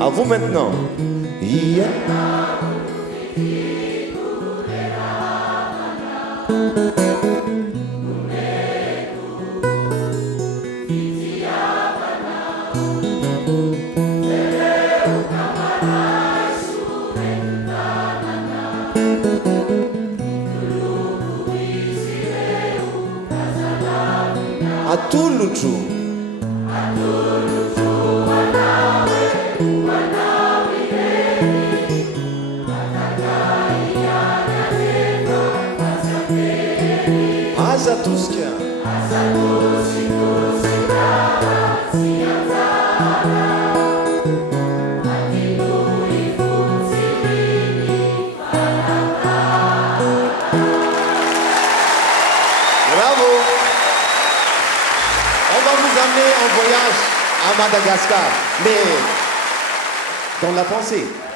À vous maintenant. Yeah. Atuluchu. Azatuska. Bravo. On va vous amener en voyage à Madagascar, mais dans la pensée.